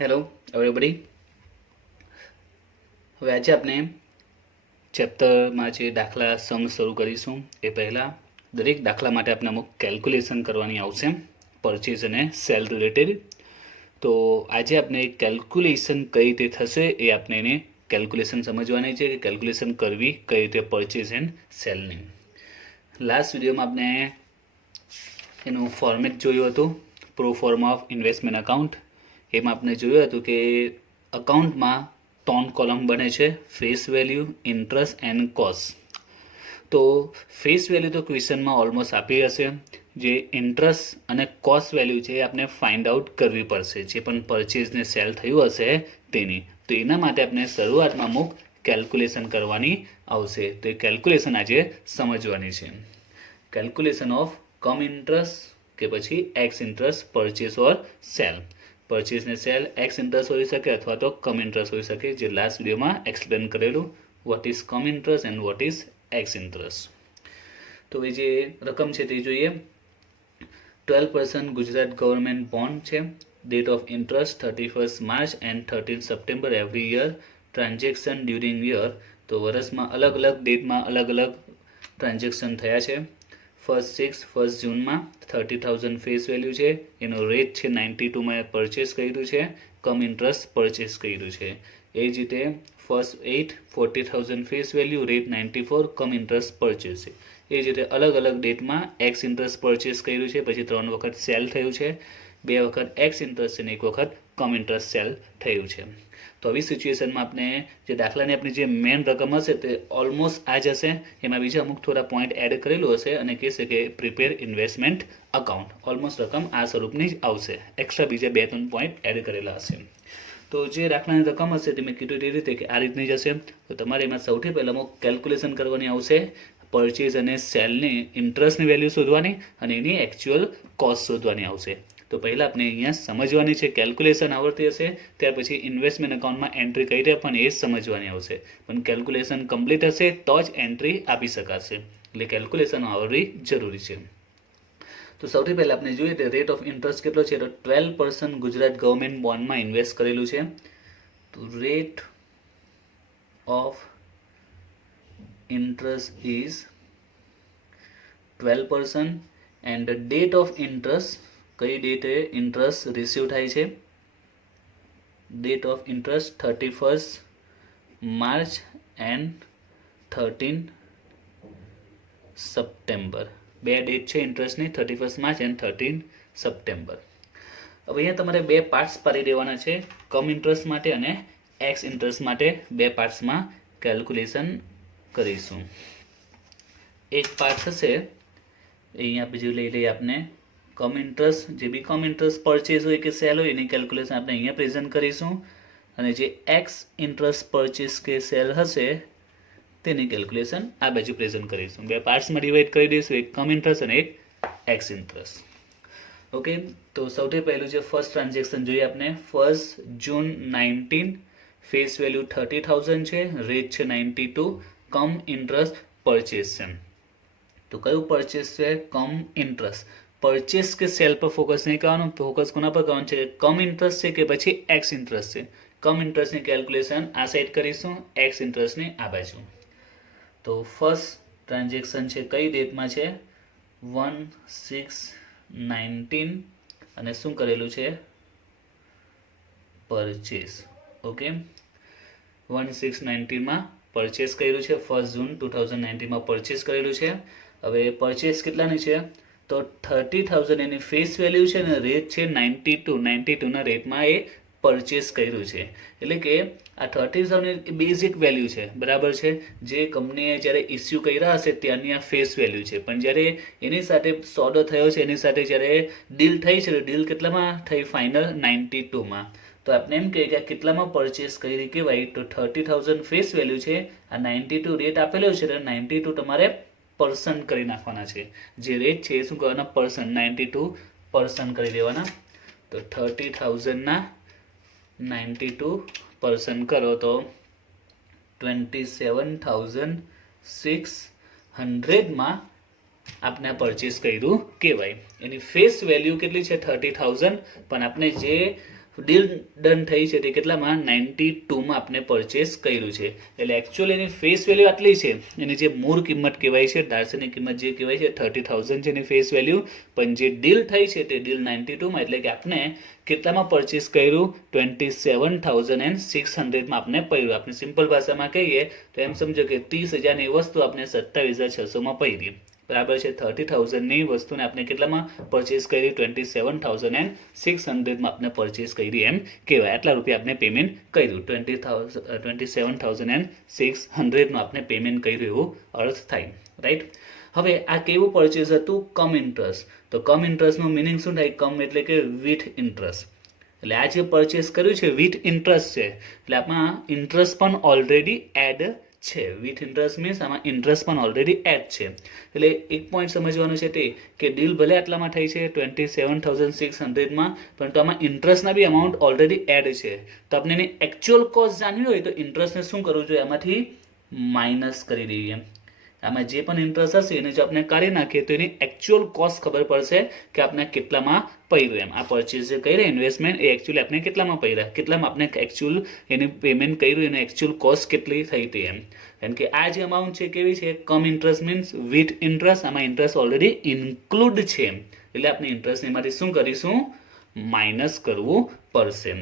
Hello everybody. હવે આજે આપણે ચેપ્ટરમાં જે દાખલા સમ શરૂ કરીશું એ પહેલાં દરેક દાખલા માટે આપણે અમુક કેલ્ક્યુલેશન કરવાની આવશે પરચેઝ અને સેલ રિલેટેડ. તો આજે આપણે કેલ્ક્યુલેશન કઈ રીતે થશે એ આપણે એને કેલ્ક્યુલેશન સમજવાની છે કે કેલ્ક્યુલેશન કરવી કઈ રીતે પરચેઝ એન્ડ સેલની. લાસ્ટ વિડીયોમાં આપણે એનું ફોર્મેટ જોયું હતું, પ્રો ફોર્મા ઓફ ઇન્વેસ્ટમેન્ટ અકાઉન્ટ. એમાં આપણે જોયું હતું કે અકાઉન્ટમાં 3 કોલમ બને છે, face value, interest and cost. તો ફેસ વેલ્યુ તો ક્વેશ્ચનમાં ઓલમોસ્ટ આપી હશે. જે ઇન્ટરેસ્ટ અને કોસ્ટ વેલ્યુ છે એ આપણે ફાઇન્ડ આઉટ કરવી પડશે, જે પણ પરચેઝ ને સેલ થયું હશે તેની. તો એના માટે આપણે શરૂઆતમાં અમુક કેલ્ક્યુલેશન કરવાની આવશે. તો એ કેલ્ક્યુલેશન આજે સમજવાની છે. કેલ્ક્યુલેશન ઓફ કમ ઇન્ટરેસ્ટ કે પછી એક્સ ઇન્ટરેસ્ટ પરચેઝ ઓર સેલ. પરચેઝ ને સેલ એક્સ ઇન્ટરેસ્ટ હોઈ શકે અથવા તો કમ ઇન્ટરેસ્ટ હોઈ શકે, જે લાસ્ટ વિડીયોમાં એક્સપ્લેન કરેલું what is cum interest and what is ex interest. તો એ જે રકમ છે તે જોઈએ. 12% ગુજરાત ગવર્મેન્ટ બોન્ડ છે. Date of interest 31st March and 13 September every year. Transaction during year, તો વર્ષમાં અલગ અલગ ડેટમાં અલગ અલગ ટ્રાન્ઝેક્શન થયા છે. ફર્સ્ટ જૂનમાં 30,000 ફેસ વેલ્યુ છે, એનો રેટ છે 92માં પરચેસ કર્યું છે, કમ ઇન્ટરેસ્ટ પરચેસ કર્યું છે. એ જ રીતે ફર્સ્ટ 40,000 ફેસ વેલ્યુ, રેટ 94, કમ ઇન્ટરેસ્ટ પરચેસ છે. એ જ રીતે અલગ અલગ ડેટમાં એક્સ ઇન્ટરેસ્ટ પરચેસ કર્યું છે, પછી 3 વખત સેલ થયું છે, 2 વખત એક્સ ઇન્ટરેસ્ટ અને 1 વખત કમ ઇન્ટરેસ્ટ સેલ થયું છે. તો આવી સિચ્યુએશનમાં આપણે જે દાખલાની આપણી જે મેન રકમ હશે તે ઓલમોસ્ટ આ જ હશે. એમાં બીજા અમુક થોડા પોઈન્ટ એડ કરેલું હશે અને કહેશે કે પ્રિપેર ઇન્વેસ્ટમેન્ટ અકાઉન્ટ. ઓલમોસ્ટ રકમ આ સ્વરૂપની જ આવશે, એક્સ્ટ્રા બીજા 2-3 પોઈન્ટ એડ કરેલા હશે. તો જે દાખલાની રકમ હશે તે મેં કીધું એ રીતે કે આ રીતની જ હશે. તો તમારે એમાં સૌથી પહેલાં અમુક કેલ્ક્યુલેશન કરવાની આવશે. પરચેઝ અને સેલની ઇન્ટરેસ્ટની વેલ્યુ શોધવાની અને એની એકચ્યુઅલ કોસ્ટ શોધવાની આવશે. તો પહેલાં આપણે અહીંયા સમજવાની છે, કેલ્ક્યુલેશન આવડતી હશે ત્યાર પછી ઇન્વેસ્ટમેન્ટ અકાઉન્ટમાં એન્ટ્રી કઈ રીતે પણ એ જ સમજવાની આવશે. પણ કેલ્ક્યુલેશન કમ્પ્લીટ હશે તો જ એન્ટ્રી આપી શકાશે, એટલે કેલ્ક્યુલેશન આવડવી જરૂરી છે. તો સૌથી પહેલાં આપણે જોઈએ તો રેટ ઓફ ઇન્ટરેસ્ટ કેટલો છે, તો 12% ગુજરાત ગવર્મેન્ટ બોન્ડમાં ઇન્વેસ્ટ કરેલું છે. તો rate of interest is 12% and the date of interest, કઈ ડેટે ઇન્ટરેસ્ટ રિસીવ થાય છે, date of interest 31st March and 13 September. 2 date છે ઇન્ટરેસ્ટની, 31st માર્ચ એન્ડ 13 સપ્ટેમ્બર. હવે અહીંયા તમારે 2 પાર્ટ્સ પાડી દેવાના છે, કમ ઇન્ટરેસ્ટ માટે અને એક્સ ઇન્ટરેસ્ટ માટે. 2 પાર્ટ્સમાં કેલ્ક્યુલેશન કરીશું. એક પાર્ટ હશે અહીંયા બીજું લઈ લઈએ આપણે કમ ઇન્ટરેસ્ટ, જે બી કમ ઇન્ટરેસ્ટ પરચેઝ હોય કે સેલ હોય એની કેલ્ક્યુલેશન આપણે અહીંયા પ્રેઝન્ટ કરીશું. અને જે એક્સ ઇન્ટરેસ્ટ પરચેઝ કે સેલ હશે તેની કેલ્ક્યુલેશન આ બાજુ પ્રેઝન્ટ કરીશું. 2 પાર્ટ્સમાં ડિવાઈડ કરી દઈશું, એક કમ ઇન્ટરેસ્ટ અને એક એક્સ ઇન્ટરેસ્ટ. ઓકે, તો સૌથી પહેલું જે ફર્સ્ટ ટ્રાન્ઝેક્શન જોઈએ આપણે 1 જૂન 19, ફેસ વેલ્યુ 30,000 છે, રેટ છે 92, કમ ઇન્ટરેસ્ટ પરચેઝ છે. તો કયું પરચેઝ છે, કમ ઇન્ટરેસ્ટ. પરચેસ કે સેલ પર ફોકસ નહીં કરવાનું, ફોકસ કોના પર કરવાનું છે કે કમ ઇન્ટરેસ્ટ છે કે પછી એક્સ ઇન્ટરેસ્ટ છે. કમ ઇન્ટરેસ્ટની કેલ્ક્યુલેશન આ સાઈડ કરીશું, એક્સ ઇન્ટરેસ્ટની આ બાજુ. તો ફર્સ્ટ ટ્રાન્ઝેક્શન છે કઈ ડેટમાં છે, 1/6/19 અને શું કરેલું છે, પરચેસ. ઓકે, 1/6/19માં પરચેસ કર્યું છે, 1 જૂન 2019માં પરચેસ કરેલું છે. હવે પરચેસ કેટલાની છે, તો 30,000 એની ફેસ વેલ્યુ છે અને રેટ છે 92ના રેટમાં એ પરચેસ કર્યું છે. એટલે કે આ 30,000 બેઝિક વેલ્યુ છે, બરાબર છે, જે કંપનીએ જ્યારે ઇસ્યુ કર્યા હશે ત્યારની આ ફેસ વેલ્યુ છે. પણ જ્યારે એની સાથે સોદો થયો છે, એની સાથે જ્યારે ડીલ થઈ છે, ડીલ કેટલામાં થઈ, ફાઇનલ 92માં. તો આપણે એમ કહીએ કે આ કેટલામાં પરચેસ કરી કહેવાય, તો 30,000 ફેસ વેલ્યુ છે, આ 92 રેટ આપેલો છે, તો 92 તમારે પર્સન્ટ કરી નાખવાના છે. જે રેટ છે એ શું કરવાના, પર્સન્ટ, 92% કરી દેવાના. તો 30,000ના 92% કરો તો 27,600માં આપણે પરચેસ કર્યું કહેવાય. એની ફેસ વેલ્યુ કેટલી છે, 30,000, પણ આપણે જે ડીલ ડન થઈ છે તે કેટલામાં 92માં આપણે પરચેસ કર્યું છે. એટલે એકચ્યુઅલી એની ફેસ વેલ્યુ આટલી છે, એની જે મૂળ કિંમત કહેવાય છે, ડાર્સની કિંમત જે કહેવાય છે 30,000 છે એની ફેસ વેલ્યુ, પણ જે ડીલ થઈ છે તે ડીલ 92માં, એટલે કે આપણે કેટલામાં પરચેસ કર્યું 27,600માં આપણે પડ્યું. આપણે સિમ્પલ ભાષામાં કહીએ તો એમ સમજો કે 30,000ની વસ્તુ આપણે 27,600માં પડી, બરાબર છે. 30,000ની વસ્તુને આપણે કેટલામાં પરચેસ કરી 27,600માં આપણે પરચેસ કરી એમ કહેવાય. આટલા રૂપિયા આપણે પેમેન્ટ કર્યું, 27,600નું આપણે પેમેન્ટ કર્યું એવું અર્થ થાય, રાઈટ. હવે આ કેવું પરચેસ હતું? કમ ઇન્ટરેસ્ટ. તો કમ ઇન્ટરેસ્ટનું મિનિંગ શું થાય? કમ એટલે કે વિથ ઇન્ટરેસ્ટ. એટલે આ જે પરચેસ કર્યું છે વિથ ઇન્ટરેસ્ટ છે, એટલે આમાં ઇન્ટરેસ્ટ પણ ઓલરેડી એડ છે. વિથ ઇન્ટરેસ્ટ મીન્સ આમાં ઇન્ટરેસ્ટ પણ ઓલરેડી એડ છે. એટલે એક પોઈન્ટ સમજવાનું છે તે કે ડીલ ભલે આટલામાં થઈ છે 27,600માં, પરંતુ આમાં ઇન્ટરેસ્ટના બી અમાઉન્ટ ઓલરેડી એડ છે. તો આપણે એની એકચ્યુઅલ કોસ્ટ જાણવી હોય તો ઇન્ટરેસ્ટને શું કરવું જોઈએ? આમાંથી માઇનસ કરી દઈએ. આમાં જે પણ ઇન્ટરેસ્ટ હશે એને જો આપણે કાઢી નાખીએ તો એની એકચ્યુઅલ કોસ્ટ ખબર પડશે કે આપણે કેટલામાં પડ્યું એમ. આ પરચેસ જે કર્યું ઇન્વેસ્ટમેન્ટ એ એકચ્યુઅલી આપણે કેટલામાં પડ્યા, કેટલામાં આપણે એકચ્યુઅલ એની પેમેન્ટ કર્યું, એની એકચ્યુઅલ કોસ્ટ કેટલી થઈ હતી એમ. કારણ કે આ જે અમાઉન્ટ છે કેવી છે? કમ ઇન્ટરેસ્ટ મીન્સ વિથ ઇન્ટરેસ્ટ. આમાં ઇન્ટરેસ્ટ ઓલરેડી ઇન્ક્લુડ છે, એટલે આપણે ઇન્ટરેસ્ટ એમાંથી શું કરીશું? માઇનસ કરવું પડશે.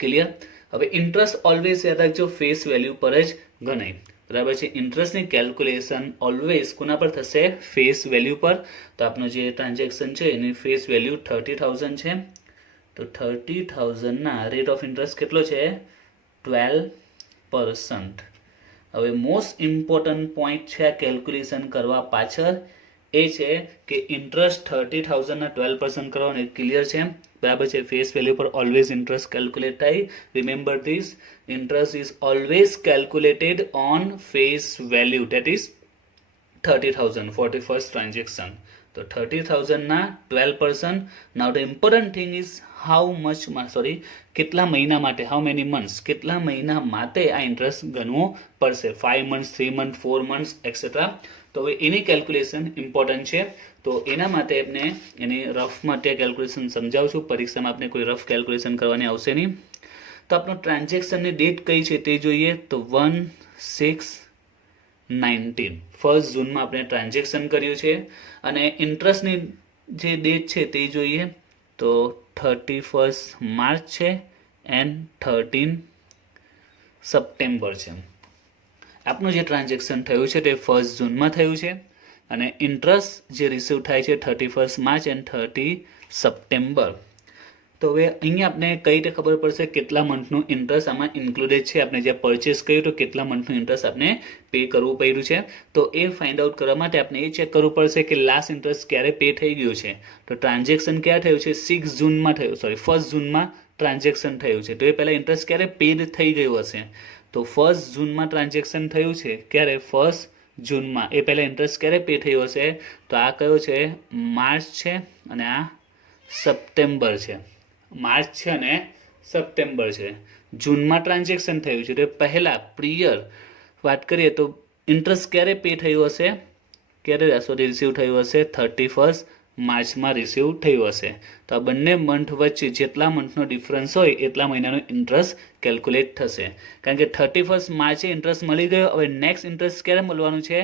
ક્લિયર? હવે ઇન્ટરેસ્ટ ઓલવેઝ યાદ રાખજો ફેસ વેલ્યુ પર જ ગણાય, બરાબર છે. ઇન્ટરેસ્ટની કેલ્ક્યુલેશન ઓલવેઝ કોના પર થશે? ફેસ વેલ્યુ પર. તો આપણું જે ટ્રાન્ઝેક્શન છે એની ફેસ વેલ્યુ 30,000 છે. તો 30,000ના રેટ ઓફ ઇન્ટરેસ્ટ કેટલો છે? 12%. હવે મોસ્ટ ઇમ્પોર્ટન્ટ પોઈન્ટ છે આ કેલ્ક્યુલેશન કરવા પાછળ એ છે કે ઇન્ટરેસ્ટ 30,000ના 12% કરવાનું ક્લિયર છે, બરાબર છે. ફેસ વેલ્યુ પર ઓલવેઝ ઇન્ટરેસ્ટ કેલ્ક્યુલેટ થાય. Remember this, interest is always calculated on face value, that is 30,000 for the first transaction. So 30,000 na 12%. Now the important thing is how much, કેટલા મહિના માટે, how many months, કેટલા મહિના માટે આ interest ગણવો પડશે? 5 months, 3 months, 4 months, etc. તો હવે એની કેલ્ક્યુલેશન ઇમ્પોર્ટન્ટ છે. તો એના માટે આપણે એની રફ માટે કેલ્ક્યુલેશન સમજાવું છું. પરીક્ષામાં આપણે કોઈ રફ કેલ્ક્યુલેશન કરવાની આવશે નહીં. તો આપણું ટ્રાન્ઝેક્શનની ડેટ કઈ છે તે જોઈએ. તો 1/6/19 1 જૂનમાં આપણે ટ્રાન્ઝેક્શન કર્યું છે. અને ઇન્ટરેસ્ટની જે ડેટ છે તે જોઈએ તો 31 માર્ચ છે એન્ડ 13 સપ્ટેમ્બર છે. આપણું જે ટ્રાન્ઝેક્શન થયું છે તે 1 જૂનમાં થયું છે અને ઇન્ટરેસ્ટ જે રિસીવ થાય છે 31 માર્ચ એન્ડ 30 સપ્ટેમ્બર. તો હવે અહીંયા આપણે કઈ રીતે ખબર પડશે કેટલા મંથનું ઇન્ટરેસ્ટ આમાં ઇન્ક્લુડેડ છે? આપણે જે પરચેસ કર્યું તો કેટલા મંથનું ઇન્ટરેસ્ટ આપણે પે કરવું પડ્યું છે? તો એ ફાઇન્ડ આઉટ કરવા માટે આપણે એ ચેક કરવું પડશે કે લાસ્ટ ઇન્ટરેસ્ટ ક્યારે પે થઈ ગયું છે. તો ટ્રાન્ઝેક્શન ક્યારે થયું છે? 1 જૂનમાં ટ્રાન્ઝેક્શન થયું છે. તો એ પહેલાં ઇન્ટરેસ્ટ ક્યારે પેડ થઈ ગયું હશે? તો 1 જૂનમાં ટ્રાન્ઝેક્શન થયું છે. ક્યારે? 1 જૂનમાં. એ પહેલાં ઇન્ટરેસ્ટ ક્યારે પે થયું હશે? તો આ કયો છે? માર્ચ છે અને આ સપ્ટેમ્બર છે. માર્ચ છે અને સપ્ટેમ્બર છે. જૂનમાં ટ્રાન્ઝેક્શન થયું છે તો પહેલાં પ્રિયર વાત કરીએ તો ઇન્ટરેસ્ટ ક્યારે પે થયું હશે? રિસીવ થયું હશે 31 માર્ચમાં રિસીવ થયું હશે. તો આ બંને મંથ વચ્ચે જેટલા મંથનો ડિફરન્સ હોય એટલા મહિનાનો ઇન્ટરેસ્ટ કેલ્ક્યુલેટ થશે. કારણ કે 31 માર્ચે ઇન્ટરેસ્ટ મળી ગયો. હવે નેક્સ્ટ ઇન્ટરેસ્ટ ક્યારે મળવાનું છે?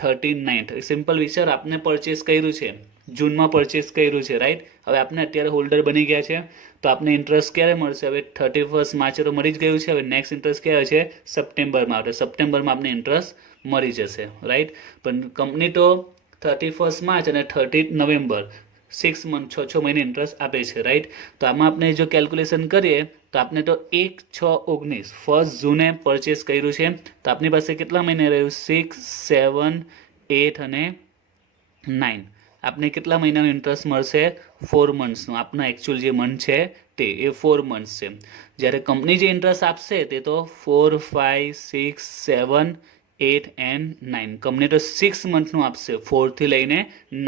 39th. સિમ્પલ વિચાર, આપને પરચેસ કર્યું છે જૂનમાં પરચેસ કર્યું છે, રાઈટ. હવે આપણે અત્યારે હોલ્ડર બની ગયા છે તો આપને ઇન્ટરેસ્ટ ક્યારે મળશે? હવે 31 માર્ચે તો મળી જ ગયું છે. હવે નેક્સ્ટ ઇન્ટરેસ્ટ ક્યારે છે? સપ્ટેમ્બરમાં. તો સપ્ટેમ્બરમાં આપને ઇન્ટરેસ્ટ મળી જશે, રાઈટ. પણ કંપની તો 31 માર્ચ અને 30 નવેમ્બર 6 મંથ 6 મહિને ઇન્ટરેસ્ટ આપે છે, રાઈટ. તો આમાં આપણે જો કેલ્ક્યુલેશન કરીએ તો આપણે તો 1/6/19 1 જૂને પરચેસ કર્યું છે તો આપણી પાસે કેટલા મહિને રહ્યું? 6, 7, 8 અને 9. આપને કેટલા મહિનાનું ઇન્ટરેસ્ટ મળશે? 4 મંથ્સનું. આપના એકચ્યુઅલ જે મંથ છે તે એ 4 મંથ્સ છે. જ્યારે કંપની જે ઇન્ટરેસ્ટ આપશે તે તો 4, 5, 6, 7, 8 એન્ડ 9. કંપની તો 6 મંથનું આપશે, 4થી લઈને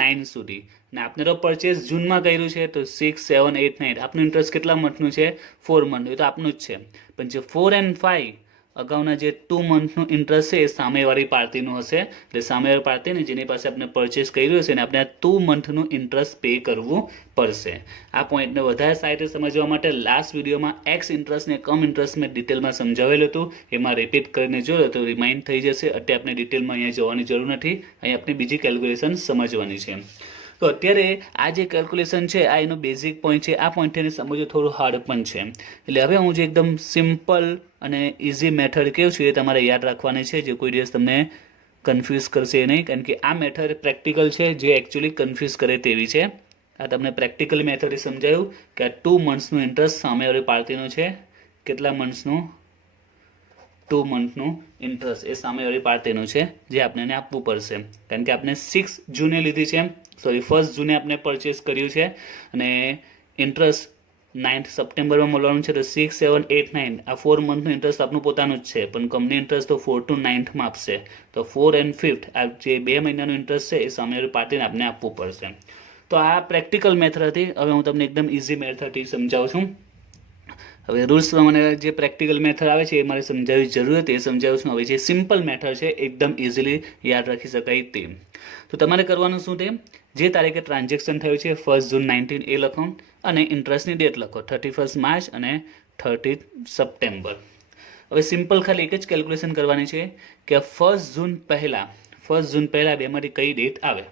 9 સુધી. ને આપણે તો પરચેસ જૂનમાં કર્યું છે તો 6, 7, 8, 9. આપનું ઇન્ટરેસ્ટ કેટલા મંથનું છે? 4 મંથ. એ તો આપનું જ છે. પણ જે 4 and 5 અગાઉના જે 2 મંથનું ઇન્ટરેસ્ટ છે એ સામેવાળી પાર્ટીનું હશે. એટલે સામેવાળી પાર્ટીને જેની પાસે આપણે પરચેસ કર્યું હશે ને આપણે આ 2 મંથનું ઇન્ટરેસ્ટ પે કરવું પડશે. આ પોઈન્ટને વધારે સારી રીતે સમજવા માટે લાસ્ટ વિડીયોમાં એક્સ ઇન્ટરેસ્ટ ને કમ ઇન્ટરેસ્ટ મેં ડિટેલમાં સમજાવેલું હતું. એમાં રિપીટ કરીને જોયો તો રિમાઇન્ડ થઈ જશે. અત્યારે આપણે ડિટેલમાં અહીંયા જવાની જરૂર નથી. અહીં આપણે બીજી કેલ્ક્યુલેશન સમજવાની છે. તો અત્યારે આ જે કેલ્ક્યુલેશન છે આ એનો બેઝિક પોઈન્ટ છે. આ પોઈન્ટને સમજવું થોડું હાર્ડ પણ છે. એટલે હવે હું જે એકદમ સિમ્પલ અને ઇઝી મેથડ કેવું છે એ તમારે યાદ રાખવાની છે, જે કોઈ દિવસ તમને કન્ફ્યુઝ કરશે નહીં. કારણ કે આ મેથડ પ્રેક્ટિકલ છે, જે એકચ્યુઅલી કન્ફ્યુઝ કરે તેવી છે. આ તમને પ્રેક્ટિકલ મેથડ સમજાયું કે આ 2 મંથ્સનું ઇન્ટરેસ્ટ સામેવાળી પાર્ટીનું છે. કેટલા મંથ્સનું? 2 મંથનું ઇન્ટરેસ્ટ એ સામેવાળી પાર્ટીનું છે, જે આપણે એને આપવું પડશે. કારણ કે આપણે 6 જૂને લીધી છે, સોરી 1 જૂને આપણે પરચેસ કર્યું છે અને ઇન્ટરેસ્ટ 9 સપ્ટેમ્બરમાં મળવાનું છે. તો 6, 7, 8, 9 આ 4 મંથનું ઇન્ટરેસ્ટ આપણું પોતાનું જ છે, પણ કંપની ઇન્ટરેસ્ટ તો 4 to 9માં આપશે. તો 4 and 5 આ જે 2 મહિનાનું ઇન્ટરેસ્ટ છે એ સામેવાળી પાર્ટીને આપણે આપવું પડશે. તો આ પ્રેક્ટિકલ મેથડ હતી. હવે હું તમને એકદમ ઇઝી મેથડથી સમજાવું છું. હવે રૂલ્સ પ્રમાણે જે પ્રેક્ટિકલ મેથડ આવે છે એ મારે સમજાવવી જરૂર હતી, એ સમજાવું છું. હવે જે સિમ્પલ મેથડ છે એકદમ ઇઝીલી યાદ રાખી શકાય તે. તો તમારે કરવાનું શું તે, જે તારીખે ટ્રાન્ઝેક્શન થયું છે 1 જૂન 19 એ લખો અને ઇન્ટરેસ્ટની ડેટ લખો 31 માર્ચ અને 30 સપ્ટેમ્બર. હવે સિમ્પલ ખાલી એક જ કેલ્ક્યુલેશન કરવાની છે કે 1 જૂન પહેલાં બેમાંથી કઈ ડેટ આવે.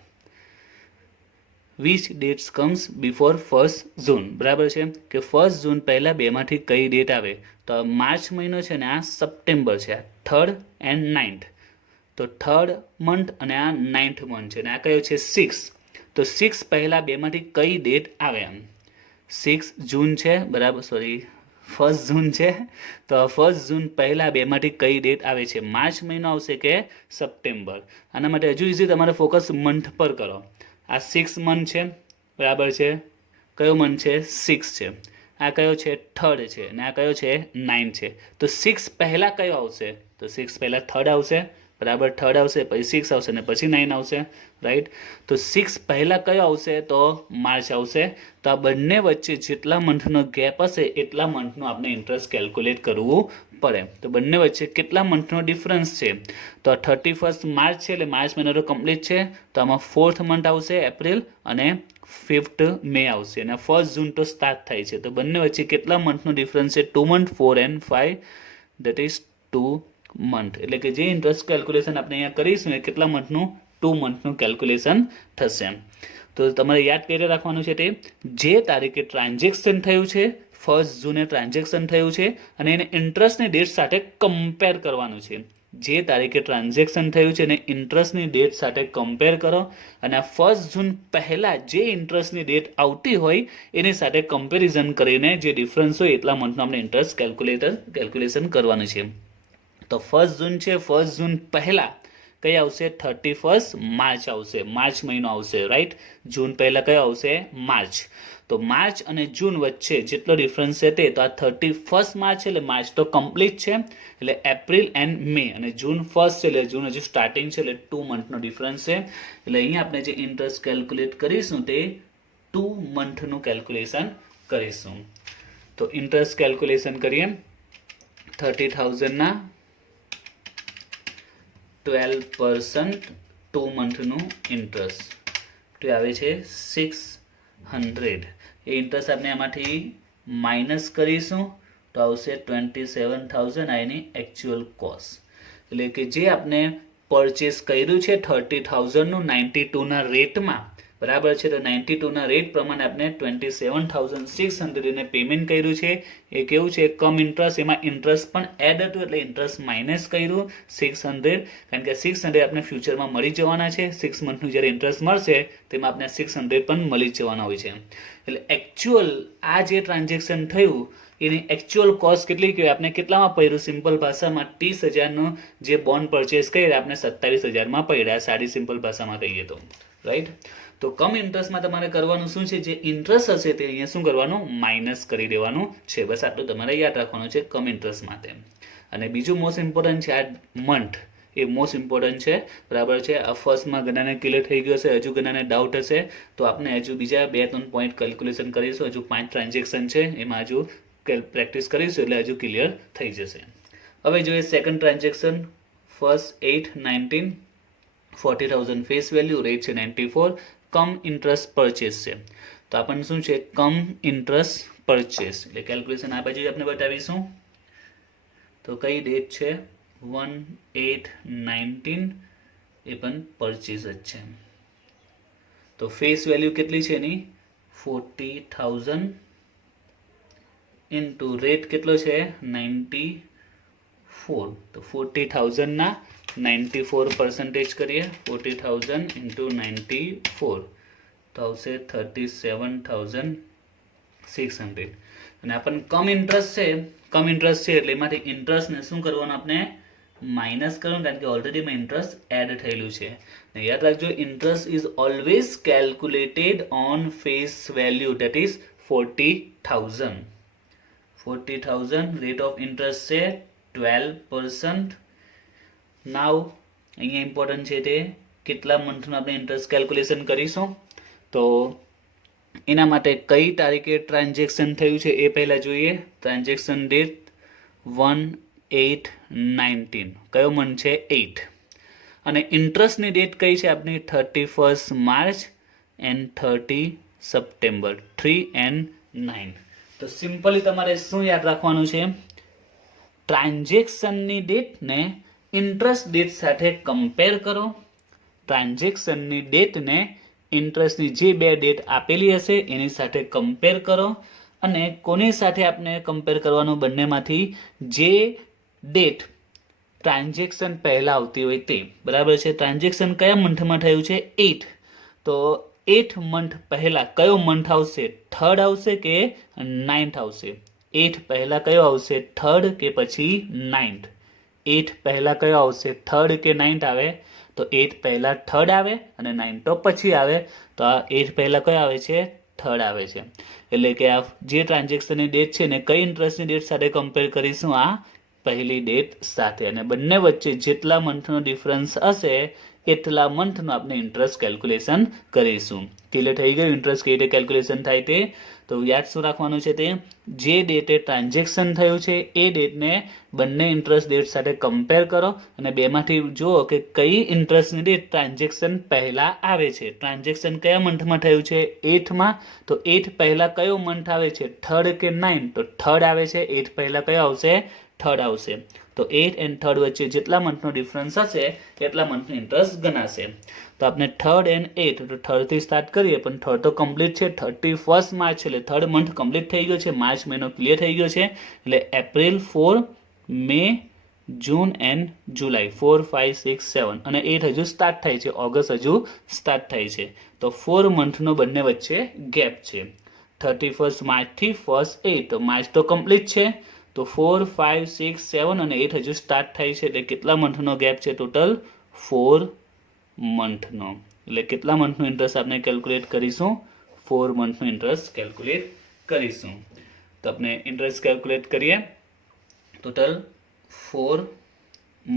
વિચ ડેટ્સ કમ્સ બિફોર 1 જૂન. બરાબર છે કે 1 જૂન પહેલાં બેમાંથી કઈ ડેટ આવે. તો માર્ચ મહિનો છે ને આ સપ્ટેમ્બર છે, 3rd and 9th. તો 3rd મંથ અને આ 9th મંથ છે ને આ કયો છે 6. તો 6 પહેલાં બેમાંથી કઈ ડેટ આવે. એમ 6 જૂન છે, બરાબર, સોરી 1 જૂન છે. તો 1 જૂન પહેલાં બેમાંથી કઈ ડેટ આવે છે, માર્ચ મહિનો આવશે કે સપ્ટેમ્બર. આના માટે હજુ ઇઝી તમારે ફોકસ મંથ પર કરો. આ 6 મંથ છે, બરાબર છે. કયો મંથ છે? 6 છે. આ કયો છે? 3rd છે અને આ કયો છે? 9 છે. તો 6 પહેલાં કયો આવશે? તો 6 પહેલાં 3rd આવશે, બરાબર. 3rd આવશે, પછી 6 આવશે અને પછી 9 આવશે, રાઈટ. તો 6 પહેલાં કયો આવશે? તો માર્ચ આવશે. તો આ બંને વચ્ચે જેટલા મંથનો ગેપ હશે એટલા મંથનું આપણે ઇન્ટરેસ્ટ કેલ્ક્યુલેટ કરવું પડે. તો બંને વચ્ચે કેટલા મંથનો ડિફરન્સ છે? તો 31 માર્ચ છે એટલે માર્ચ મહિનો તો કમ્પ્લીટ છે. તો આમાં 4th મંથ આવશે એપ્રિલ અને 5th મે આવશે અને 1 જૂન તો સ્ટાર્ટ થાય છે. તો બંને વચ્ચે કેટલા મંથનો ડિફરન્સ છે? 2 month, 4 and 5, that is 2 month. એટલે કે જે ઇન્ટરેસ્ટ કેલ્ક્યુલેશન આપણે અહીંયા કરીશું એ કેટલા મંથનું? 2 મંથનું કેલ્ક્યુલેશન થશે. તો તમારે યાદ કરી રાખવાનું છે તે જે તારીખે ટ્રાન્ઝેક્શન થયું છે 1 જૂને ટ્રાન્ઝેક્શન થયું છે અને એને ઇન્ટરેસ્ટની ડેટ સાથે કમ્પેર કરવાનું છે. જે તારીખે ટ્રાન્ઝેક્શન થયું છે એને ઇન્ટરેસ્ટની ડેટ સાથે કમ્પેર કરો અને આ 1 જૂન પહેલાં જે ઇન્ટરેસ્ટની ડેટ આવતી હોય એની સાથે કમ્પેરિઝન કરીને જે ડિફરન્સ હોય એટલા મંથનું આપણે ઇન્ટરેસ્ટ કેલ્ક્યુલેશન કરવાનું છે. તો 1 જૂન છે, 1 જૂન પહેલાં કઈ આવશે? 31 માર્ચ આવશે, માર્ચ મહિનો આવશે, રાઈટ. જૂન પહેલાં કયો આવશે? માર્ચ. તો માર્ચ અને જૂન વચ્ચે જેટલો ડિફરન્સ છે તે, તો આ 31 માર્ચ છે એટલે માર્ચ તો કમ્પ્લીટ છે, એટલે એપ્રિલ એન્ડ મે, અને જૂન 1 છે એટલે જૂન હજુ સ્ટાર્ટિંગ છે એટલે 2 મંથનો ડિફરન્સ છે. એટલે અહીંયા આપણે જે ઇન્ટરેસ્ટ કેલ્ક્યુલેટ કરીશું તે 2 મંથનું કેલ્ક્યુલેશન કરીશું. તો ઇન્ટરેસ્ટ કેલ્ક્યુલેશન કરીએ. 30,000ના 12% 2 મંથનું ઇન્ટરેસ્ટ તો આવે છે 600. એ ઇન્ટરેસ્ટ આપણે આમાંથી માઇનસ કરીશું તો આવશે 27,000. આ એની એકચ્યુઅલ કોસ્ટ. એટલે કે જે આપણે પરચેસ કર્યું છે 30,000નું 92ના રેટમાં, બરાબર છે. તો 92ના રેટ પ્રમાણે આપણે 27,600 એને પેમેન્ટ કર્યું છે. એ કેવું છે? કમ ઇન્ટરેસ્ટ. એમાં ઇન્ટરેસ્ટ પણ એડ હતું એટલે ઇન્ટરેસ્ટ માઇનસ કર્યું 600, કારણ કે 600 આપણે ફ્યુચરમાં મળી જવાના છે. 6 મંથનું જ્યારે ઇન્ટરેસ્ટ મળશે તેમાં આપણે 600 પણ મળી જવાના હોય છે. એટલે એકચ્યુઅલ આ જે ટ્રાન્ઝેક્શન થયું એની એકચ્યુઅલ કોસ્ટ કેટલી કહેવાય? આપણે કેટલામાં પડ્યું? સિમ્પલ ભાષામાં 30,000નો જે બોન્ડ પરચેસ કર્યા આપણે 27,000માં પડ્યા, સાડી સિમ્પલ ભાષામાં કહીએ તો, રાઈટ. તો કમ ઇન્ટરેસ્ટમાં તમારે કરવાનું શું છે? જે ઇન્ટરેસ્ટ હશે તે અહીંયા શું કરવાનું? માઇનસ કરી દેવાનું છે. બસ આટલું તમારે યાદ રાખવાનું છે કમ ઇન્ટરેસ્ટ માટે. અને બીજું મોસ્ટ ઇમ્પોર્ટન્ટ છે આ મંથ, એ મોસ્ટ ઇમ્પોર્ટન્ટ છે, બરાબર છે. આ ફર્સ્ટમાં ઘણાને ક્લિયર થઈ ગયો હશે, હજુ ઘણાને ડાઉટ હશે તો આપણે હજુ બીજા 2-3 પોઈન્ટ કેલ્ક્યુલેશન કરીશું. હજુ 5 ટ્રાન્ઝેક્શન છે, એમાં હજુ પ્રેક્ટિસ કરીશું એટલે હજુ ક્લિયર થઈ જશે. હવે જોઈએ second transaction, first 8/19, 40,000 face value, rate છે 94, કમ ઇન્ટરેસ્ટ પરચેસ છે. તો આપણને શું છે, કમ ઇન્ટરેસ્ટ પરચેસ, એટલે કેલ્ક્યુલેશન આ બાજુ આપણે બતાવીશું. તો કઈ ડેટ છે, 1/8/19, એ પણ પરચેસ જ છે. તો ફેસ વેલ્યુ કેટલી છે એની, 40,000 ઇન્ટુ રેટ કેટલો છે, 94. તો 40,000 ના 94% કરીએ, 40,000 ઇન્ટુ 94 તો આવશે 37,600. અને આપણને કમ ઇન્ટરેસ્ટ છે એટલે એમાંથી ઇન્ટરેસ્ટને શું કરવાનું, આપણે માઇનસ કરવાનું, કારણ કે ઓલરેડી એમાં ઇન્ટરેસ્ટ એડ થયેલું છે. ને યાદ રાખજો, interest is always calculated on face value, that is 40,000. 40,000 rate of interest છે 12%. નાવ અહીંયા ઇમ્પોર્ટન્ટ છે તે કેટલા મંથનું આપણે ઇન્ટરેસ્ટ કેલ્ક્યુલેશન કરીશું. તો એના માટે કઈ તારીખે ટ્રાન્ઝેક્શન થયું છે એ પહેલાં જોઈએ. ટ્રાન્ઝેક્શન ડેટ 1/8/19, કયો મંથ છે, 8. અને ઇન્ટરેસ્ટની ડેટ કઈ છે આપણી, 31 માર્ચ એન્ડ 30 સપ્ટેમ્બર, 3 and 9. તો સિમ્પલી તમારે શું યાદ રાખવાનું છે, ટ્રાન્ઝેક્શનની ડેટને ઇન્ટરેસ્ટ ડેટ સાથે કમ્પેર કરો. ટ્રાન્ઝેક્શનની ડેટને ઇન્ટરેસ્ટની જે બે ડેટ આપેલી હશે એની સાથે કમ્પેર કરો. અને કોની સાથે આપણે કમ્પેર કરવાનું, બંનેમાંથી જે ડેટ ટ્રાન્ઝેક્શન પહેલાં આવતી હોય તે, બરાબર છે. ટ્રાન્ઝેક્શન કયા મંથમાં થયું છે, 8. તો 8 મંથ પહેલાં કયો મંથ આવશે, 3rd આવશે કે 9th આવશે. 8 પહેલાં કયો આવશે, 3rd કે પછી 9th. 8 પહેલાં કયો આવશે, 3rd કે 9th આવે, તો 8 પહેલાં 3rd આવે અને 9 તો પછી આવે. તો આ 8 પહેલાં કયો આવે છે, 3rd આવે છે. એટલે કે આ જે ટ્રાન્ઝેક્શનની ડેટ છે ને કઈ ઇન્ટરેસ્ટની ડેટ સાથે કમ્પેર કરીશું, આ પહેલી ડેટ સાથે. અને બંને વચ્ચે જેટલા મંથનો ડિફરન્સ હશે એટલા મંથનું આપણે ઇન્ટરેસ્ટ કેલ્ક્યુલેશન કરીશું. ક્લિયર થઈ ગયું ઇન્ટરેસ્ટ કઈ રીતે કેલ્ક્યુલેશન થાય તે. તો યાદ શું રાખવાનું છે, તે જે ડેટે ટ્રાન્ઝેક્શન થયું છે એ ડેટને બંને ઇન્ટરેસ્ટ ડેટ સાથે કમ્પેર કરો અને બેમાંથી જુઓ કે કઈ ઇન્ટરેસ્ટની ડેટ ટ્રાન્ઝેક્શન પહેલાં આવે છે. ટ્રાન્ઝેક્શન કયા મંથમાં થયું છે, 8માં. તો 8 પહેલાં કયો મંથ આવે છે, 3rd કે 9th, તો 3rd આવે છે. 8 પહેલાં કયો આવશે, 3rd આવશે. તો 8 and 3rd વચ્ચે જેટલા મંથનો ડિફરન્સ હશે એટલા મંથનો ઇન્ટરેસ્ટ ગણાશે. તો આપણે 3rd and 8, તો 3rd થી સ્ટાર્ટ કરીએ, પણ 3rd તો કમ્પ્લીટ છે, 31 માર્ચ એટલે 3rd મંથ કમ્પ્લીટ થઈ ગયો છે, માર્ચ મહિનો ક્લિયર થઈ ગયો છે. એટલે એપ્રિલ 4, મે, જૂન એન્ડ જુલાઈ 4, 5, 6, 7 અને 8 હજુ સ્ટાર્ટ થાય છે, ઓગસ્ટ હજુ સ્ટાર્ટ થાય છે. તો 4 મંથનો બંને વચ્ચે ગેપ છે. 31 માર્ચથી 1st 8, તો માર્ચ તો કમ્પ્લીટ છે. તો 4, 5, 6, 7 અને 8 હજુ સ્ટાર્ટ થાય છે, એટલે કેટલા મંથનો ગેપ છે, ટોટલ 4 મંથનો. એટલે કેટલા મંથનું ઇન્ટરેસ્ટ આપણે કેલ્ક્યુલેટ કરીશું, 4 મંથનું ઇન્ટરેસ્ટ કેલ્ક્યુલેટ કરીશું. તો આપણે ઇન્ટરેસ્ટ કેલ્ક્યુલેટ કરીએ, ટોટલ 4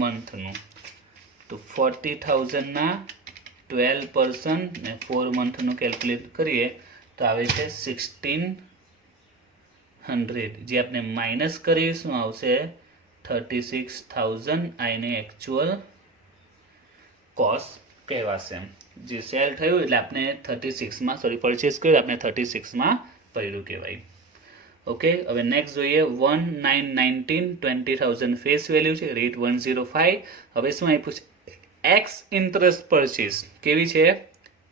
મંથનું. તો 40,000 ના 12% ને 4 મંથનું કેલ્ક્યુલેટ કરીએ તો આવે છે 1600. જે આપણે માઇનસ કરીશું આવશે 36,000. આ એની એકચ્યુઅલ કોસ્ટ કહેવાશે. જે સેલ થયું એટલે આપણે 36માં પરચેસ કર્યું, આપણે 36માં પડ્યું કહેવાય. ઓકે, હવે નેક્સ્ટ જોઈએ 1/9/19, 20,000 ફેસ વેલ્યુ છે, રેટ 105. હવે શું આપ્યું છે, એક્સ ઇન્ટરેસ્ટ પરચેસ. કેવી છે,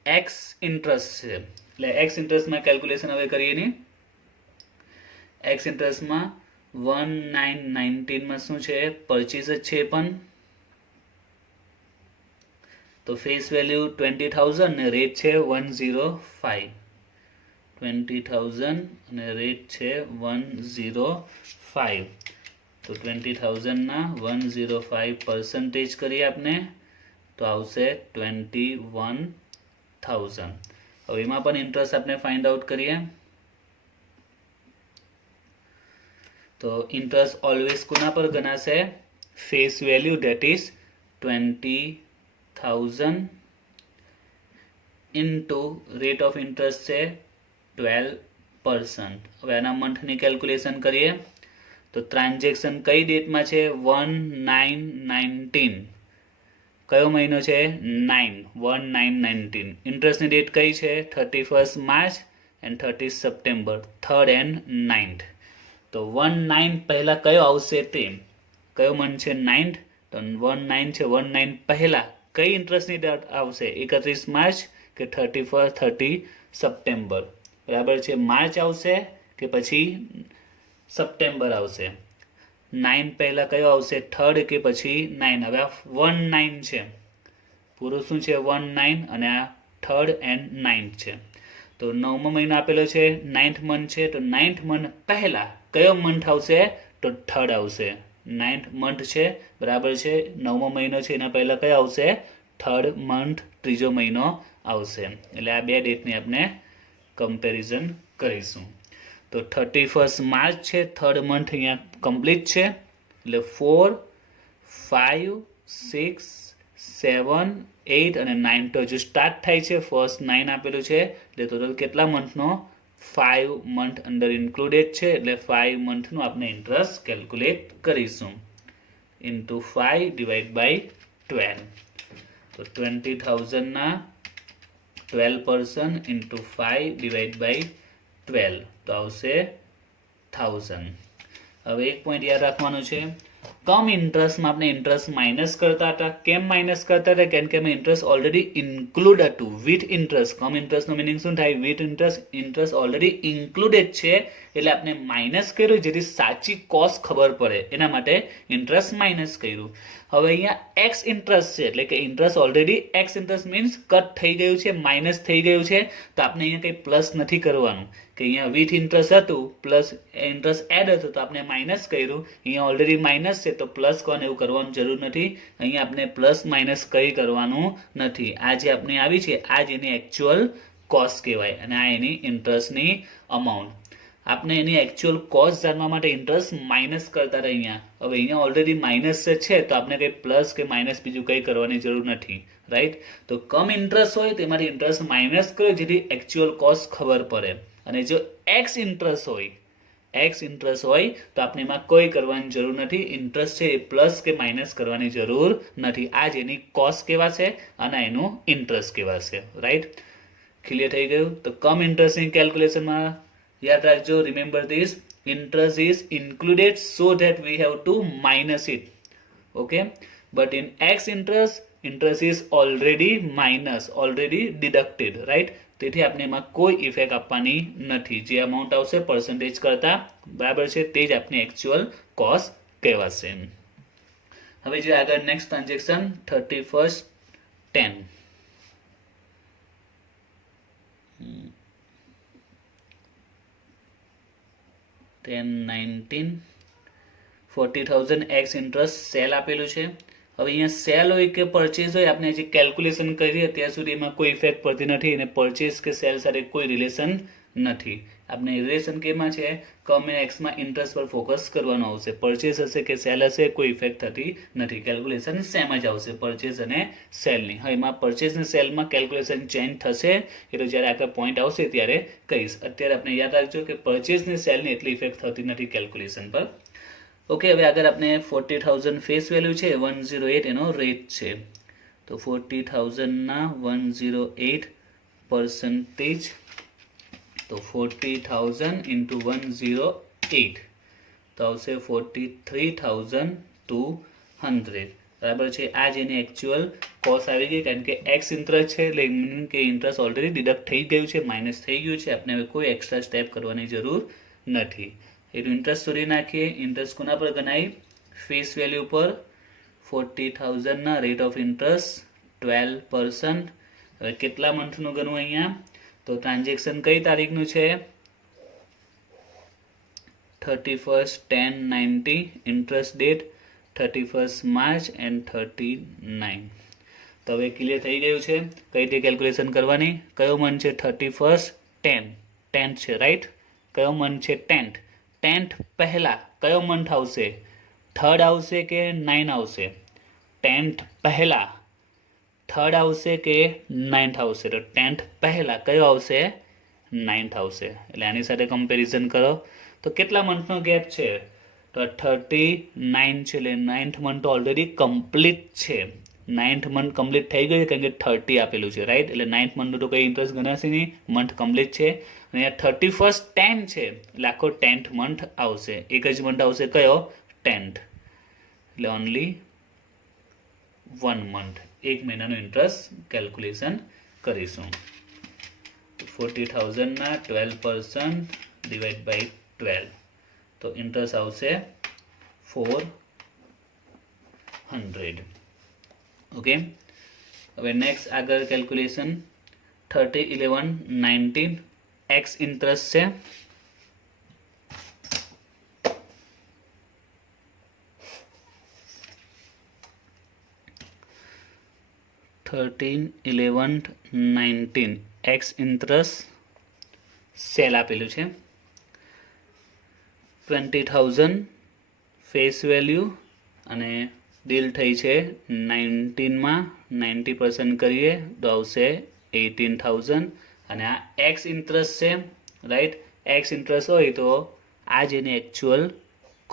એક્સ ઇન્ટરેસ્ટ છે. એટલે એક્સ ઇન્ટરેસ્ટમાં કેલ્ક્યુલેશન હવે કરીએ ને. એક્સ ઇન્ટરેસ્ટમાં 1/9/19માં શું છે, પરચેસ જ છે. પણ તો ફેસ વેલ્યુ 20,000 ને રેટ છે 105. 20,000 અને રેટ છે 105. તો 20,000 ના 105% કરીએ આપણે તો આવશે 21,000. હવે એમાં પણ ઇન્ટરેસ્ટ આપણે ફાઇન્ડ આઉટ કરીએ. તો ઇન્ટરેસ્ટ ઓલવેઝ કોના પર ગણાશે, face value, that is 20,000 into rate of interest છે 12%. હવે આના મંથની કેલ્ક્યુલેશન કરીએ તો ટ્રાન્ઝેક્શન કઈ ડેટમાં છે? 1/9/19. કયો મહિનો છે? 1/9/19. ઇન્ટરેસ્ટની ડેટ કઈ છે? 31 March and 30 September, 3rd and 9th. તો 1/9 પહેલા કયો આવશે તે? કયો મંથ છે? 9th. તો 1/9 છે, 1/9 પહેલા કઈ ઇન્ટરેસ્ટની ડેટ આવશે? 31 માર્ચ કે 30 સપ્ટેમ્બર? બરાબર છે. માર્ચ આવશે કે પછી સપ્ટેમ્બર આવશે? 9 પહેલા કયો આવશે? 3rd કે પછી 9? હવે આ 1/9 છે, પૂરું શું છે? 1/9 અને આ 3rd and 9th છે. તો 9મો મહિનો આપેલો છે, 9th મંથ છે. તો 9th મંથ પહેલા કયો મંથ આવશે? તો 3rd આવશે. 9th મંથ છે, બરાબર છે. 9મો મહિનો છે, એના પહેલા કયો આવશે? 3rd મંથ, ત્રીજો મહિનો આવશે. એટલે આ બે ડેટની આપણે કમ્પેરિઝન કરીશું. તો 31 માર્ચ છે, 3rd મંથ અહીંયા કમ્પ્લીટ છે. એટલે 4, 5, 6, 7, 8 અને 9 તો હજુ સ્ટાર્ટ થાય છે. ફર્સ્ટ 9 આપેલું છે, એટલે ટોટલ કેટલા મંથનો? 5 મંથ અંદર ઇન્ક્લુડેડ છે. એટલે 5 મંથનું આપણે ઇન્ટરેસ્ટ કેલ્ક્યુલેટ કરીશું. Into 5 divide by 12. તો 20,000 ના 12% ઇન્ટુ 5 ડિવાઇડ બાય 12 તો આવશે 1000. હવે એક પોઈન્ટ યાદ રાખવાનું છે, કમ ઇન્ટરેસ્ટમાં આપણે ઇન્ટરેસ્ટ માઇનસ કરતા હતા. કેમ માઇનસ કરતા હતા? કેમ કે અમે ઇન્ટરેસ્ટ ઓલરેડી ઇન્ક્લુડ હતું વિથ ઇન્ટરેસ્ટ. કમ ઇન્ટરેસ્ટનો મિનિંગ શું થાય? વિથ ઇન્ટરેસ્ટ ઓલરેડી ઇન્ક્લુડેડ છે, એટલે આપણે માઇનસ કર્યું જેથી સાચી કોસ્ટ ખબર પડે, એના માટે ઇન્ટરેસ્ટ માઇનસ કર્યું. હવે અહીંયા એક્સ ઇન્ટરેસ્ટ છે, એટલે કે interest already x interest means cut થઈ ગયું છે, માઇનસ થઈ ગયું છે. તો આપણે અહીંયા કંઈ પ્લસ નથી કરવાનું, કે અહીંયા વિથ ઇન્ટરેસ્ટ હતું પ્લસ ઇન્ટરેસ્ટ એડ હતું તો આપણે માઇનસ કર્યું. અહીંયા ઓલરેડી માઇનસ છે તો પ્લસ કોને એવું કરવાનું જરૂર નથી. અહીંયા આપણે પ્લસ માઇનસ કંઈ કરવાનું નથી. આ જે આપણે આવી છે આ જ એની એકચ્યુઅલ કોસ્ટ કહેવાય અને આ એની ઇન્ટરેસ્ટની અમાઉન્ટ. આપણે એની એકચ્યુઅલ કોસ્ટ જાણવા માટે ઇન્ટરેસ્ટ માઇનસ કરતા રહ્યા. અહીંયા હવે અહીંયા ઓલરેડી માઇનસ છે તો આપણે કંઈ પ્લસ કે માઇનસ બીજું કંઈ કરવાની જરૂર નથી, રાઈટ. તો કમ ઇન્ટરેસ્ટ હોય તેમાંથી ઇન્ટરેસ્ટ માઇનસ કરો જેથી એકચ્યુઅલ કોસ્ટ ખબર પડે. અને જો એક્સ ઇન્ટરેસ્ટ હોય તો આપણે એમાં કોઈ કરવાની જરૂર નથી. ઇન્ટરેસ્ટ છે એ પ્લસ કે માઇનસ કરવાની જરૂર નથી. આ જ એની કોસ્ટ કહેવાશે અને એનું ઇન્ટરેસ્ટ કહેવાશે, રાઈટ. ક્લિયર થઈ ગયું? તો કમ ઇન્ટરેસ્ટની કેલ્ક્યુલેશનમાં યાદ રાખજો, remember this, interest is included so that we have to minus it, okay, but in x interest is already deducted, right. તેથી આપણે એમાં કોઈ ઇફેક્ટ આપવાની નથી. જે અમાઉન્ટ આવશે પર્સન્ટેજ કરતા બરાબર છે તે જ આપની એકચ્યુઅલ કોસ્ટ કહેવાશે. હવે જે આગળ next transaction 31/10 10/19 40,000 x interest cell આપેલું છે. હવે અહીંયા સેલ હોય કે પરચેઝ હોય આપણે જે કેલ્ક્યુલેશન કરીએ ત્યાં સુધી એમાં કોઈ ઇફેક્ટ પડતી નથી અને પરચેઝ કે સેલ સાથે કોઈ રિલેશન નથી. આપણે રિલેશન કેમાં છે? કમ અને એક્સમાં ઇન્ટરેસ્ટ પર ફોકસ કરવાનું આવશે. પરચેઝ હશે કે સેલ હશે કોઈ ઇફેક્ટ થતી નથી. કેલ્ક્યુલેશન સેમ જ આવશે પરચેઝ અને સેલની. હવે એમાં પરચેઝ અને સેલમાં કેલ્ક્યુલેશન ચેન્જ થશે એટલે જ્યારે આગળ પોઈન્ટ આવશે ત્યારે કહીશ. અત્યારે આપણે યાદ રાખજો કે પરચેઝ અને સેલની એટલી ઇફેક્ટ થતી નથી કેલ્ક્યુલેશન પર. ઓકે, હવે આગળ આપણે 40,000 ફેસ વેલ્યુ છે, 108 એનો રેટ છે. તો 40,000 ના 108% તો 40,000 ઇન્ટુ 108 તો આવશે 43,200, બરાબર છે. આ જ એની એકચ્યુઅલ કોસ્ટ આવી ગઈ કારણ કે એક્સ ઇન્ટરેસ્ટ છે એટલે મીનિંગ કે ઇન્ટરેસ્ટ ઓલરેડી ડિડક્ટ થઈ ગયું છે, માઇનસ થઈ ગયું છે. આપણે હવે કોઈ એક્સ્ટ્રા સ્ટેપ કરવાની જરૂર નથી. એનું ઇન્ટરેસ્ટ શોધી નાખીએ. ઇન્ટરેસ્ટ કોના પર ગણાય? ફેસ વેલ્યુ પર. 40,000 ના રેટ ઓફ ઇન્ટરેસ્ટ 12%. હવે કેટલા મંથનું ગણવું અહીંયા? તો ટ્રાન્ઝેક્શન કઈ તારીખનું છે? 31/10/90. Interest date 31 March and 39. તો હવે ક્લિયર થઈ ગયું છે કઈ રીતે કેલ્ક્યુલેશન કરવાની. કયો મંથ છે? 31/10 છે, રાઈટ. કયો મંથ છે? 10th પહેલા કયો મંથ આવશે? 3rd આવશે કે 9 આવશે? 10th પહેલા 3rd આવશે કે 9th આવશે? તો 10th પહેલા કયો આવશે? 9th આવશે. એટલે આની સાથે કમ્પેરિઝન કરો તો કેટલા મંથનો ગેપ છે? તો 39 છે એટલે 9th મંથ તો ઓલરેડી કમ્પ્લીટ છે. 9th મંથ કમ્પ્લીટ થઈ ગયું કારણ કે 30 આપેલું છે, રાઈટ. એટલે 9th મંથનો તો કંઈ ઇન્ટરેસ્ટ ગણાશે નહીં, મંથ કમ્પ્લીટ છે. અને અહીંયા 31st 10 છે એટલે આખો 10th મંથ આવશે. એક જ મંથ આવશે કયો? 10th. એટલે ઓનલી 1 મંથ, એક મહિનાનું ઇન્ટરેસ્ટ કેલ્ક્યુલેશન કરીશું. 40,000 ના 12% ડિવાઈડ બાય 12 તો ઇન્ટરેસ્ટ આવશે 400. ઓકે. હવે નેક્સ્ટ આગળ કેલ્ક્યુલેશન 30, 11, 19 એક્સ ઇન્ટરેસ્ટ છે. એક્સ ઇન્ટરેસ્ટ સેલ આપેલું છે. 20,000 ફેસ વેલ્યુ અને ડીલ થઈ છે 19માં 90% કરીએ તો આવશે 18,000. અને આ એક્સ ઇન્ટરેસ્ટ છે, રાઈટ. એક્સ ઇન્ટરેસ્ટ હોય તો આ જ એની એકચ્યુઅલ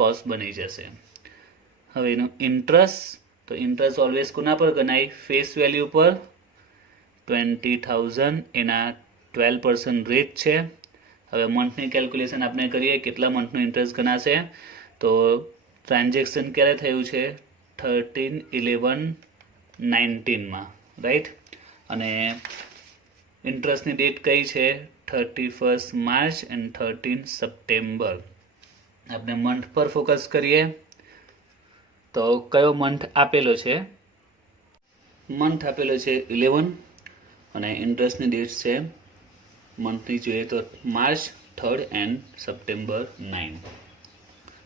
કોસ્ટ બની જશે. હવે એનો ઇન્ટરેસ્ટ, તો ઇન્ટરેસ્ટ ઓલવેઝ કોના પર ગણાય? ફેસ વેલ્યુ પર. 20,000 એના 12% રેટ છે. હવે મંથની કેલ્ક્યુલેશન આપણે કરીએ, કેટલા મંથનું ઇન્ટરેસ્ટ ગણાશે? તો ટ્રાન્ઝેક્શન ક્યારે થયું છે? 13/11/19માં, રાઈટ. અને ઇન્ટરેસ્ટની ડેટ કઈ છે? 31st March and 13 September. આપણે મંથ પર ફોકસ કરીએ તો કયો મંથ આપેલો છે? મંથ આપેલો છે 11 અને ઇન્ટરેસ્ટની ડેટ છે મંથની જોઈએ તો માર્ચ 3rd એન્ડ સપ્ટેમ્બર 9.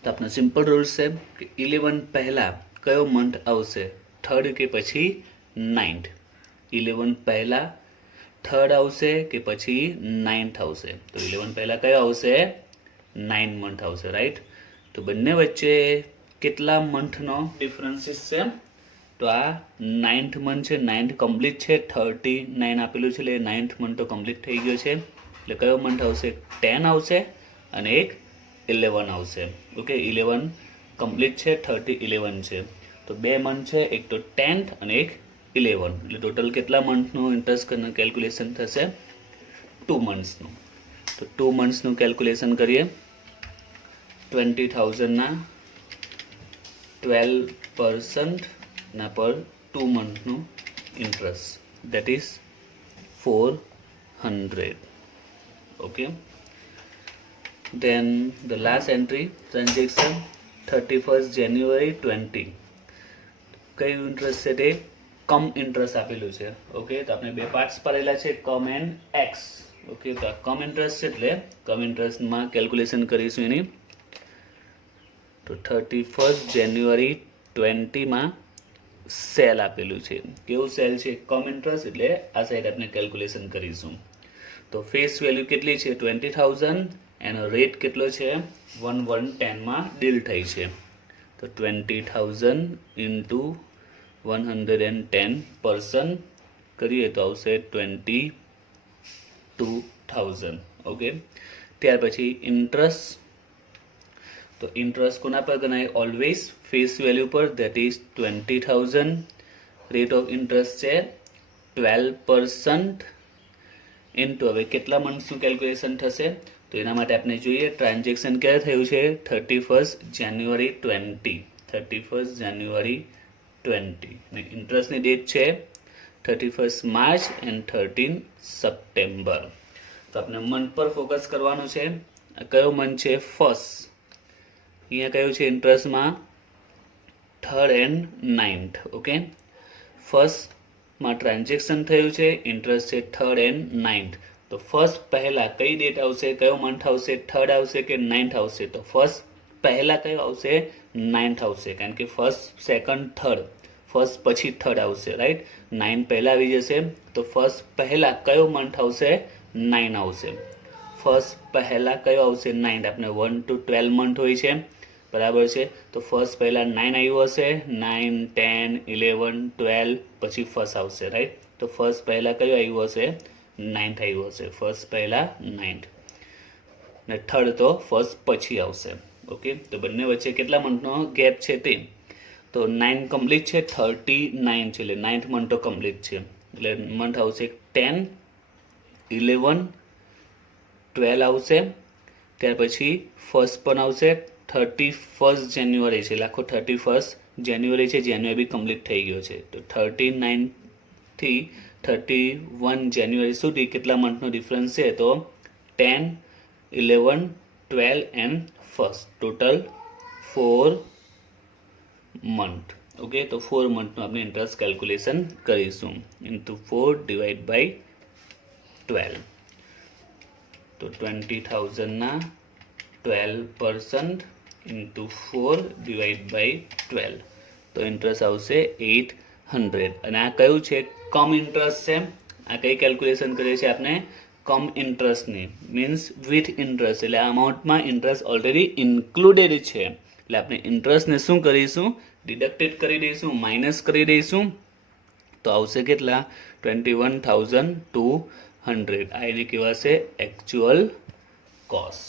તો આપણો સિમ્પલ રૂલ્સ છે કે 11 પહેલાં કયો મંથ આવશે? 3rd કે પછી 9th? 11 પહેલાં 3rd આવશે કે પછી 9th આવશે? તો 11 પહેલાં કયો આવશે? 9 મંથ આવશે, રાઈટ. તો બંને વચ્ચે કેટલા મંથનો ડિફરન્સીસ છે? તો આ 9th મંથ છે, 9th કમ્પ્લીટ છે. 39 આપેલું છે એટલે 9th મંથ તો કમ્પ્લીટ થઈ ગયો છે. એટલે કયો મંથ આવશે? 10 આવશે અને એક 11 આવશે. ઓકે. 11 કમ્પ્લીટ છે, 30 11 છે. તો 2 મંથ છે, એક તો 10th અને એક 11. એટલે ટોટલ કેટલા મંથનું ઇન્ટરેસ્ટ કેલ્ક્યુલેશન થશે? 2 મંથ્સનું. તો 2 મંથ્સનું કેલ્ક્યુલેશન કરીએ. 20,000 ના 12% ના પર 2 મંથનું interest, that is 400. Okay. Then the last entry, transaction 31st January 20. કયું ઇન્ટરેસ્ટ છે? તે કમ ઇન્ટરેસ્ટ આપેલું છે. ઓકે. તો આપણે બે પાર્ટ્સ પાડેલા છે, કમ એન્ડ એક્સ. ઓકે. તો આ કમ ઇન્ટરેસ્ટ છે એટલે કમ ઇન્ટરેસ્ટમાં કેલ્ક્યુલેશન કરીશું એની. તો 31st January 20માં સેલ આપેલું છે. કેવું સેલ છે? કમ ઇન્ટરેસ્ટ. એટલે આ સાઈડ આપણે કેલ્ક્યુલેશન કરીશું. તો ફેસ વેલ્યુ કેટલી છે? 20,000. એનો રેટ કેટલો છે? 1/10માં ડીલ થઈ છે. તો 20,000 ઇન્ટુ 110% કરીએ તો આવશે 22,000. ઓકે. ત્યાર પછી ઇન્ટરેસ્ટ. તો ઇન્ટરેસ્ટ કોના પર ગણાય? ઓલવેઝ ફેસ વેલ્યુ પર, that is 20,000. Rate of interest છે 12%. ઇન્ટુ હવે કેટલા મંથ્સનું કેલ્ક્યુલેશન થશે? તો એના માટે આપણે જોઈએ ટ્રાન્ઝેક્શન ક્યારે થયું છે? 31st January 20. 31st January 20. અને ઇન્ટરેસ્ટની ડેટ છે 31st માર્ચ એન્ડ 13 સપ્ટેમ્બર. તો આપણે મંથ પર ફોકસ કરવાનું છે. કયો મંથ છે? ફર્સ્ટ. અહીંયા કયું છે ઇન્ટરેસ્ટમાં? 3rd and 9th. ઓકે. ફર્સ્ટમાં ટ્રાન્ઝેક્શન થયું છે, ઇન્ટરેસ્ટ છે 3rd એન્ડ 9th. તો ફર્સ્ટ પહેલાં કઈ ડેટ આવશે? કયો મંથ આવશે? 3rd આવશે કે 9th આવશે? તો ફર્સ્ટ પહેલાં કયો આવશે? 9th આવશે, કારણ કે ફર્સ્ટ, સેકન્ડ, થર્ડ. ફર્સ્ટ પછી 3rd આવશે, રાઈટ. 9 પહેલાં આવી જશે. તો ફર્સ્ટ પહેલાં કયો મંથ આવશે? 9 આવશે. ફર્સ્ટ પહેલાં કયો આવશે? 9. આપણે 1 to 12 મંથ હોય છે, બરાબર છે. તો ફર્સ્ટ પહેલાં 9 આવ્યું હશે. 9, 10, 11, 12 પછી ફર્સ્ટ આવશે, રાઈટ. તો ફર્સ્ટ પહેલાં કયું આવ્યું હશે? 9th આવ્યું હશે. ફર્સ્ટ પહેલાં 9th. ને થર્ડ તો ફર્સ્ટ પછી આવશે. ઓકે, તો બંને વચ્ચે કેટલા મંથનો ગેપ છે તે, તો 9 કમ્પ્લીટ છે, 39 છે, એટલે 9th મંથ તો કમ્પ્લીટ છે, એટલે મંથ આવશે 10, 11, 12 આવશે, ત્યાર પછી ફર્સ્ટ પણ આવશે, 31 જાન્યુઆરી છે, એટલે આખો 31 જાન્યુઆરી છે, જાન્યુઆરી બી કમ્પ્લીટ થઈ ગયો છે, તો 39 થી 31 જાન્યુઆરી સુધી કેટલા મંથનો ડિફરન્સ છે, તો 10, 11, 12 and first, total 4 month. Okay, તો 4 મંથનું આપણે ઇન્ટરેસ્ટ કેલ્ક્યુલેશન કરીશું, ઇન્ટુ 4 ડિવાઈડ બાય 12, તો 20,000 ના 12% ઇન્ટુ 4 ડિવાઈડ બાય 12, તો ઇન્ટરેસ્ટ આવશે 800. અને આ કયું છે, કમ ઇન્ટરેસ્ટ છે. આ કઈ કેલ્ક્યુલેશન કરીએ છીએ આપણે, કમ ઇન્ટરેસ્ટની, મીન્સ વિથ ઇન્ટરેસ્ટ, એટલે આ અમાઉન્ટમાં ઇન્ટરેસ્ટ ઓલરેડી ઇન્ક્લુડેડ છે, એટલે આપણે ઇન્ટરેસ્ટને શું કરીશું, ડિડક્ટેડ કરી દઈશું, માઇનસ કરી દઈશું, તો આવશે કેટલા, 21,200. આ એને કહેવાશે એકચ્યુઅલ કોસ્ટ.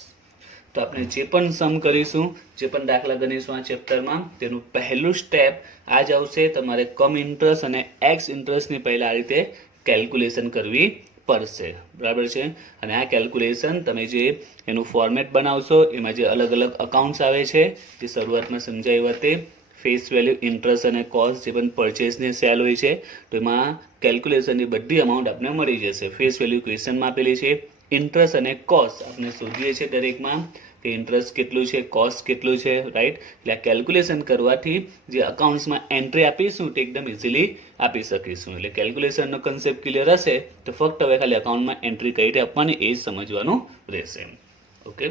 તો આપણે જે પણ સમ કરીશું, જે પણ દાખલા ગણીશું આ ચેપ્ટરમાં, તેનું પહેલું સ્ટેપ આ જ આવશે, તમારે કમ ઇન્ટરેસ્ટ અને એક્સ ઇન્ટરેસ્ટની પહેલાં આ રીતે કેલ્ક્યુલેશન કરવી પડશે, બરાબર છે. અને આ કેલ્ક્યુલેશન તમે જે એનું ફોર્મેટ બનાવશો, એમાં જે અલગ અલગ અકાઉન્ટ્સ આવે છે, જે શરૂઆતમાં સમજાવ્યા તે ફેસ વેલ્યુ, ઇન્ટરેસ્ટ અને કોસ્ટ, જે પણ પરચેસની સેલ હોય છે, તો એમાં કેલ્ક્યુલેશનની બધી અમાઉન્ટ આપણે મળી જશે. ફેસ વેલ્યુ ક્વેશ્ચનમાં આપેલી છે, ઇન્ટરેસ્ટ અને કોસ્ટ આપણે શોધીએ છીએ દરેકમાં, કે ઇન્ટરેસ્ટ કેટલું છે, કોસ્ટ કેટલું છે, રાઈટ. એટલે આ કેલ્ક્યુલેશન કરવાથી જે અકાઉન્ટ્સમાં એન્ટ્રી આપીશું તે એકદમ ઇઝીલી આપી શકીશું. એટલે કેલ્ક્યુલેશનનો કન્સેપ્ટ ક્લિયર હશે તો ફક્ત હવે ખાલી અકાઉન્ટમાં એન્ટ્રી કઈ રીતે આપવાની એ જ સમજવાનું રહેશે. ઓકે.